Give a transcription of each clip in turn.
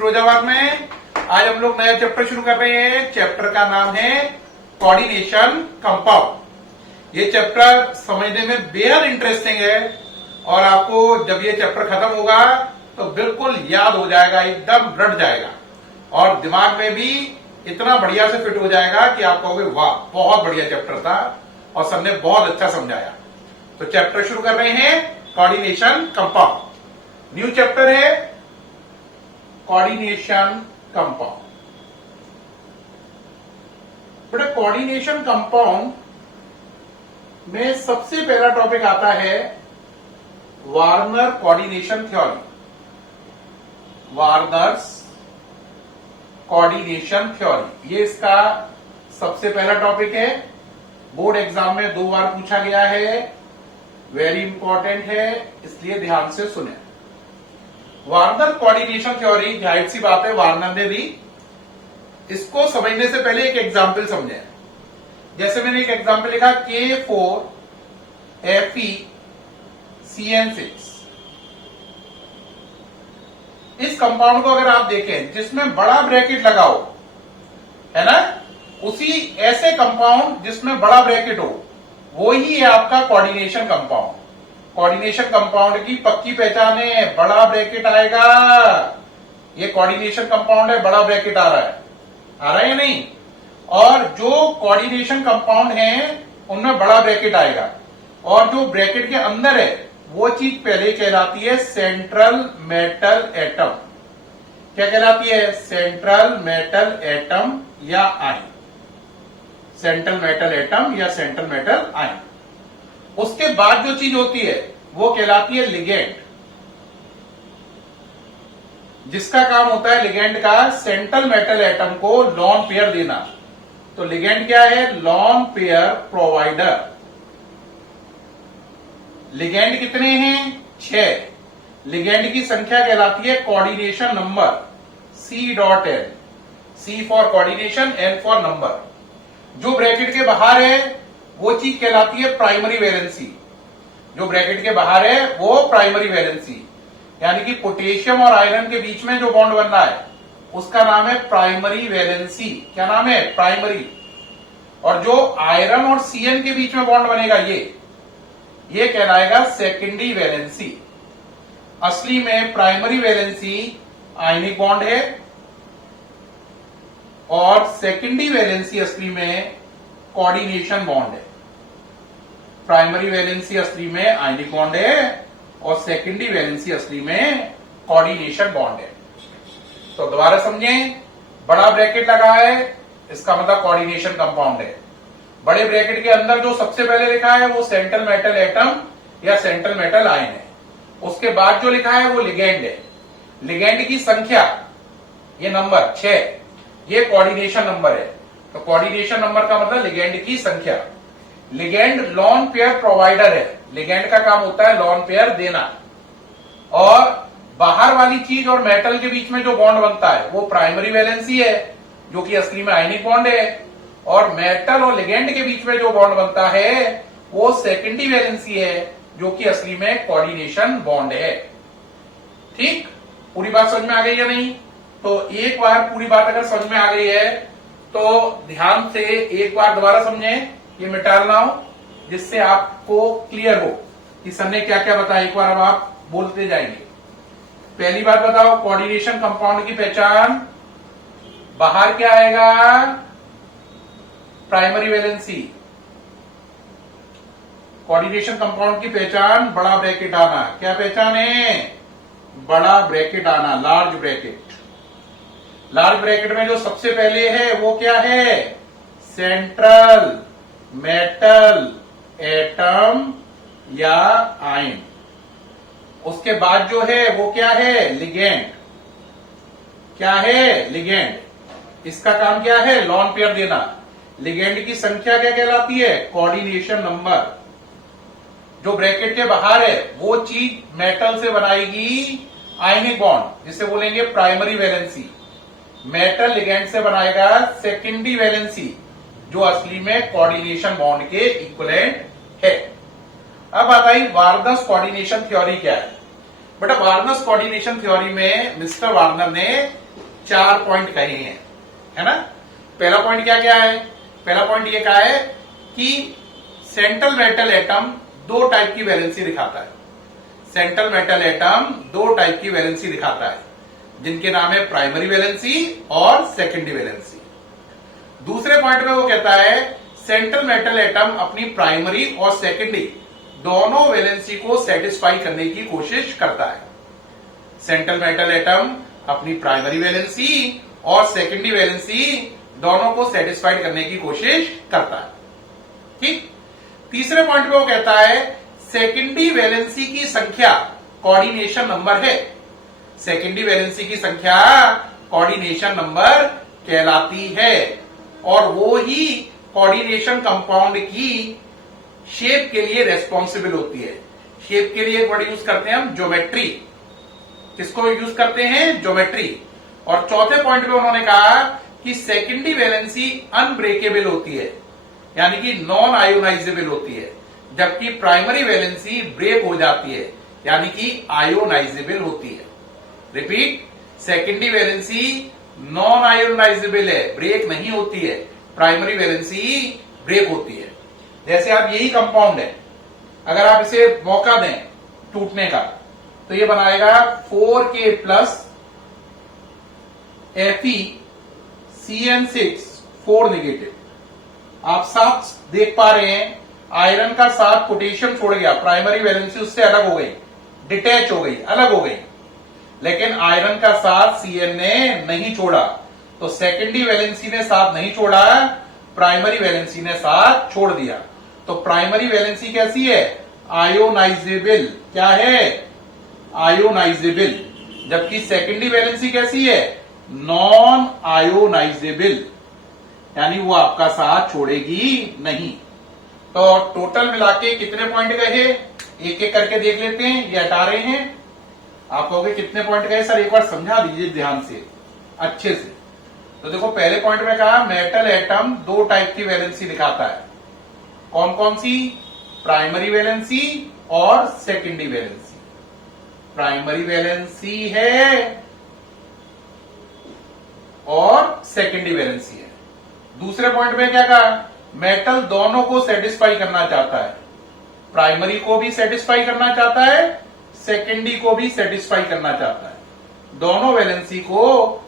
फिरोजाबाद में। आज हम लोग नया चैप्टर शुरू कर रहे हैं। चैप्टर का नाम है कोऑर्डिनेशन कंपाउंड। ये चैप्टर समझने में बेहद इंटरेस्टिंग है और आपको जब ये चैप्टर खत्म होगा तो बिल्कुल याद हो जाएगा, एकदम रट जाएगा और दिमाग में भी इतना बढ़िया से फिट हो जाएगा कि आप कहोगे वाह बहुत बढ़िया चैप्टर था और सबने बहुत अच्छा समझाया। तो चैप्टर शुरू कर रहे हैं कोऑर्डिनेशन कंपाउंड। न्यू चैप्टर है कोऑर्डिनेशन कंपाउंड। बेटा कोऑर्डिनेशन कंपाउंड में सबसे पहला टॉपिक आता है Warner coordination theory. Warners coordination theory ये इसका सबसे पहला टॉपिक है। बोर्ड एग्जाम में 2 बार पूछा गया है, वेरी इंपॉर्टेंट है, इसलिए ध्यान से सुने। वार्नर कोऑर्डिनेशन थ्योरी, जाहिर सी बात है वार्नर ने दी। इसको समझने से पहले एक एग्जाम्पल समझे। जैसे मैंने एक एग्जाम्पल लिखा K4FeCN6। इस कंपाउंड को अगर आप देखें जिसमें बड़ा ब्रैकेट लगाओ, है ना, उसी ऐसे कंपाउंड जिसमें बड़ा ब्रैकेट हो वो ही है आपका कोऑर्डिनेशन कंपाउंड। कोऑर्डिनेशन कंपाउंड की पक्की पहचान है, बड़ा ब्रैकेट आएगा। ये कोऑर्डिनेशन कंपाउंड है, बड़ा ब्रैकेट आ रहा है या नहीं। और जो कोऑर्डिनेशन कंपाउंड है उनमें बड़ा ब्रैकेट आएगा और जो ब्रैकेट के अंदर है वो चीज पहले कहलाती है सेंट्रल मेटल एटम। क्या कहलाती है? सेंट्रल मेटल एटम या आयन। सेंट्रल मेटल एटम या सेंट्रल मेटल आयन। उसके बाद जो चीज होती है वो कहलाती है लिगेंड, जिसका काम होता है लिगेंड का सेंट्रल मेटल एटम को लॉन पेयर देना। तो लिगेंड क्या है? Lone pair provider. लिगेंड कितने हैं? 6। लिगेंड की संख्या कहलाती है coordination number, C.N। C for coordination, N for number. जो ब्रैकेट के बाहर है वो चीज कहलाती है प्राइमरी वैलेंसी। जो ब्रैकेट के बाहर है वो प्राइमरी वैलेंसी, यानी कि पोटेशियम और आयरन के बीच में जो बॉन्ड बन रहा है उसका नाम है प्राइमरी वैलेंसी। क्या नाम है? प्राइमरी। और जो आयरन और CN के बीच में बॉन्ड बनेगा ये कहलाएगा सेकेंडरी वैलेंसी। असली में प्राइमरी वैलेंसी आयनिक बॉन्ड है और सेकेंडरी वैलेंसी असली में कोऑर्डिनेशन बॉन्ड है। प्राइमरी वैलेंसी असली में आयनिक बॉन्ड है और सेकेंडरी वैलेंसी असली में कोऑर्डिनेशन बॉन्ड है। तो दोबारा समझें, बड़ा ब्रैकेट लगा है इसका मतलब कोऑर्डिनेशन कंपाउंड है। बड़े ब्रैकेट के अंदर जो सबसे पहले लिखा है वो सेंट्रल मेटल एटम या सेंट्रल मेटल आयन है। उसके बाद जो लिखा है वो लिगेंड है। लिगेंड की संख्या ये नंबर 6, ये कोऑर्डिनेशन नंबर है। तो कोऑर्डिनेशन नंबर का मतलब लिगेंड की संख्या। लिगेंड लॉन पेयर प्रोवाइडर है। लिगेंड का काम होता है लॉन पेयर देना। और बाहर वाली चीज और मेटल के बीच में जो बॉन्ड बनता है वो प्राइमरी वैलेंसी है, जो कि असली में आयनिक बॉन्ड है। और मेटल और लिगेंड के बीच में जो बॉन्ड बनता है वो सेकेंडरी वैलेंसी है, जो कि असली में कोऑर्डिनेशन बॉन्ड है। ठीक, पूरी बात समझ में आ गई या नहीं? तो एक बार पूरी बात अगर समझ में आ गई है तो ध्यान से एक बार दोबारा समझें, ये मिटाना हो जिससे आपको क्लियर हो कि सर ने क्या क्या बताया। एक बार अब आप बोलते जाएंगे। पहली बात बताओ, कोऑर्डिनेशन कंपाउंड की पहचान। बाहर क्या आएगा? Primary valency. कोऑर्डिनेशन कंपाउंड की पहचान बड़ा ब्रैकेट आना। क्या पहचान है? बड़ा ब्रैकेट आना, लार्ज ब्रैकेट। लार्ज ब्रैकेट में जो सबसे पहले है वो क्या है? सेंट्रल मेटल एटम या आयन। उसके बाद जो है वो क्या है? लिगेंड। क्या है? लिगेंड। इसका काम क्या है? लॉन पेयर देना। लिगेंड की संख्या क्या कहलाती है? Coordination number. जो ब्रैकेट के बाहर है वो चीज मेटल से बनाएगी आयनिक बॉन्ड, जिसे बोलेंगे प्राइमरी वैलेंसी। मेटल लिगेंड से बनाएगा सेकेंडरी वैलेंसी, जो असली में कोऑर्डिनेशन बॉन्ड के इक्विवेलेंट है। अब बताइए वार्नर्स कोऑर्डिनेशन थ्योरी क्या है। बेटा वार्नर्स कोऑर्डिनेशन थ्योरी में मिस्टर वार्नर ने 4 पॉइंट कहे हैं, है ना। पहला पॉइंट क्या क्या है? पहला पॉइंट ये कहा है कि सेंट्रल मेटल एटम 2 टाइप की वैलेंसी दिखाता है। सेंट्रल मेटल एटम 2 टाइप की वैलेंसी दिखाता है, जिनके नाम है प्राइमरी वैलेंसी और सेकेंडरी वैलेंसी। दूसरे पॉइंट में वो कहता है सेंट्रल मेटल एटम अपनी प्राइमरी और सेकेंडरी दोनों वैलेंसी को सेटिस्फाई करने की कोशिश करता है। सेंट्रल मेटल एटम अपनी प्राइमरी वैलेंसी और सेकेंडरी वैलेंसी दोनों को सेटिस्फाइड करने की कोशिश करता है, ठीक। तीसरे पॉइंट पे वो कहता है सेकेंडरी वैलेंसी की संख्या कोऑर्डिनेशन नंबर है। सेकेंडरी वैलेंसी की संख्या कोऑर्डिनेशन नंबर कहलाती है और वो ही कोऑर्डिनेशन कंपाउंड की शेप के लिए रेस्पॉन्सिबल होती है। शेप के लिए एक वर्ड यूज करते हैं हम, ज्योमेट्री। किसको यूज करते हैं? ज्योमेट्री। और चौथे पॉइंट पे उन्होंने कहा कि सेकेंडरी वैलेंसी अनब्रेकेबल होती है, यानी कि नॉन आयोनाइजेबल होती है, जबकि प्राइमरी वैलेंसी ब्रेक हो जाती है, यानी कि आयोनाइजेबल होती है। Repeat, secondary valency non ionisable है, ब्रेक नहीं होती है। प्राइमरी वैलेंसी ब्रेक होती है। जैसे आप यही कंपाउंड है, अगर आप इसे मौका दें टूटने का, तो ये बनाएगा 4K प्लस FeCN6 4 नेगेटिव। आप साथ देख पा रहे हैं, आयरन का साथ पोटेशियम छोड़ गया, प्राइमरी वैलेंसी उससे अलग हो गई, डिटैच हो गई, अलग हो गई। लेकिन आयरन का साथ Cn ने नहीं छोड़ा, तो सेकेंडरी वैलेंसी ने साथ नहीं छोड़ा, प्राइमरी वैलेंसी ने साथ छोड़ दिया। तो प्राइमरी वैलेंसी कैसी है? आयोनाइजेबल। क्या है? आयोनाइजेबल। जबकि सेकेंडरी वैलेंसी कैसी है? नॉन आयोनाइजेबल, यानी वो आपका साथ छोड़ेगी नहीं। तो टोटल मिला के कितने पॉइंट गए? एक एक करके देख लेते हैं। ये हटा रहे हैं, आप कहोगे कितने पॉइंट गए सर, एक बार समझा दीजिए ध्यान से, अच्छे से। तो देखो, पहले पॉइंट में कहा मेटल एटम 2 टाइप की वैलेंसी दिखाता है। कौन कौन सी? प्राइमरी वैलेंसी और सेकेंडरी वैलेंसी। प्राइमरी वैलेंसी है और सेकेंडरी वैलेंसी है। दूसरे पॉइंट में क्या कहा? मेटल दोनों को सेटिस्फाई करना चाहता है, प्राइमरी को भी सेटिस्फाई करना चाहता है, सेकेंडरी को भी सेटिस्फाई करना चाहता है, दोनों वैलेंसी को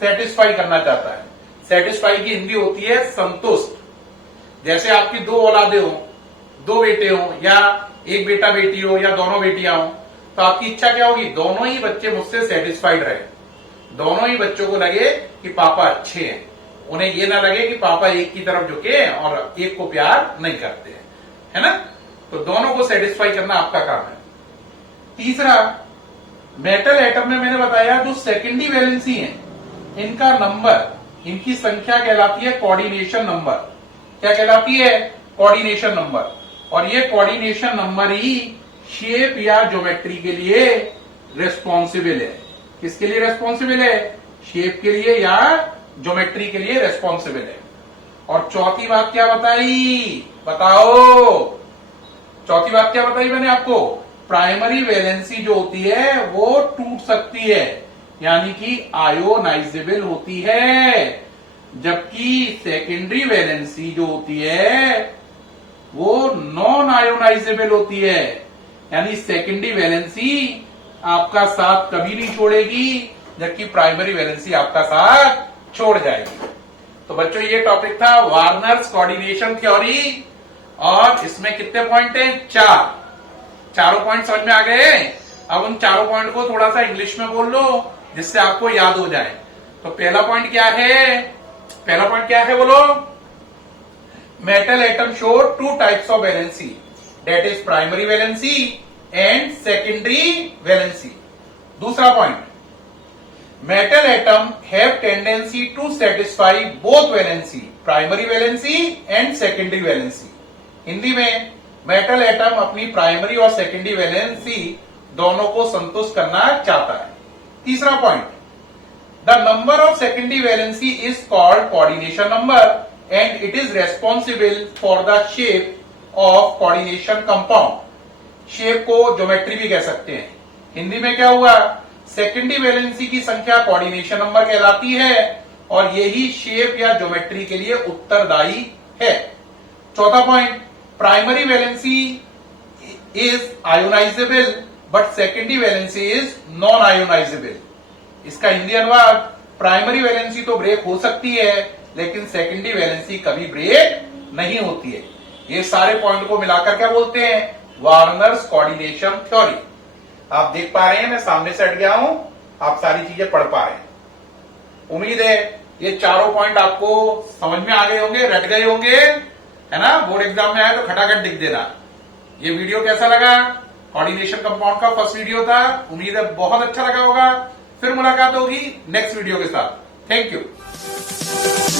सेटिस्फाई करना चाहता है। सेटिस्फाई की हिंदी होती है संतुष्ट। जैसे आपकी 2 औलादे हो, 2 बेटे हो, या एक बेटा बेटी हो, या दोनों बेटियां हो, तो आपकी इच्छा क्या होगी? दोनों ही बच्चे मुझसे सेटिस्फाइड रहे, दोनों ही बच्चों को लगे कि पापा अच्छे हैं, उन्हें ये ना लगे कि पापा एक की तरफ झुके और एक को प्यार नहीं करते हैं, है ना। तो दोनों को सेटिस्फाई करना आपका काम है। तीसरा, मेटल एटम में मैंने बताया जो सेकेंडरी वैलेंसी है, इनका नंबर, इनकी संख्या कहलाती है कोऑर्डिनेशन नंबर। क्या कहलाती है? Coordination number. और ये कोऑर्डिनेशन नंबर ही शेप या ज्योमेट्री के लिए रेस्पॉन्सिबल है। किसके लिए रेस्पॉन्सिबल है? शेप के लिए या ज्योमेट्री के लिए रेस्पॉन्सिबल है। और चौथी बात क्या बताई? बताओ, चौथी बात क्या बताई मैंने आपको? प्राइमरी वैलेंसी जो होती है वो टूट सकती है, यानी कि आयोनाइजेबल होती है, जबकि सेकेंडरी वैलेंसी जो होती है वो नॉन आयोनाइजेबल होती है, यानी सेकेंडरी वैलेंसी आपका साथ कभी नहीं छोड़ेगी, जबकि प्राइमरी वैलेंसी आपका साथ छोड़ जाएगी। तो बच्चों, ये टॉपिक था वार्नर्स कोऑर्डिनेशन थ्योरी, और इसमें कितने पॉइंट हैं? 4। चारों पॉइंट समझ में आ गए? अब उन चारों पॉइंट को थोड़ा सा इंग्लिश में बोल लो, जिससे आपको याद हो जाए। तो पहला पॉइंट क्या है? पहला पॉइंट क्या है बोलो? Metal atom show 2 types of valency, that is primary valency and secondary valency. दूसरा point, metal atom have tendency to satisfy both valency, primary valency and secondary valency. Hindi में, मेटल एटम अपनी primary और secondary valency दोनों को संतुष्ट करना चाहता है। तीसरा point, the number of secondary valency is called coordination number and it is responsible for the shape of coordination compound. Shape को ज्योमेट्री भी कह सकते हैं। हिंदी में क्या हुआ? सेकेंडरी वैलेंसी की संख्या कोऑर्डिनेशन नंबर कहलाती है और यही शेप या ज्योमेट्री के लिए उत्तरदायी है। चौथा point, primary valency is ionisable but secondary valency is non ionisable. इसका हिंदी अनुवाद, प्राइमरी वैलेंसी तो ब्रेक हो सकती है लेकिन सेकेंडरी वैलेंसी कभी ब्रेक नहीं होती है। ये सारे पॉइंट को मिलाकर क्या बोलते हैं? Warners coordination theory. आप देख पा रहे हैं मैं सामने से हट गया हूं, आप सारी चीजें पढ़ पा रहे हैं। उम्मीद है ये चारों पॉइंट आपको समझ में आ गए होंगे, रट गए होंगे, है ना? बोर्ड एग्जाम में आए तो खटाखट लिख देना। ये वीडियो कैसा लगा? कोऑर्डिनेशन कंपाउंड का फर्स्ट वीडियो था, उम्मीद है बहुत अच्छा लगा होगा। फिर मुलाकात होगी नेक्स्ट वीडियो के साथ। Thank you.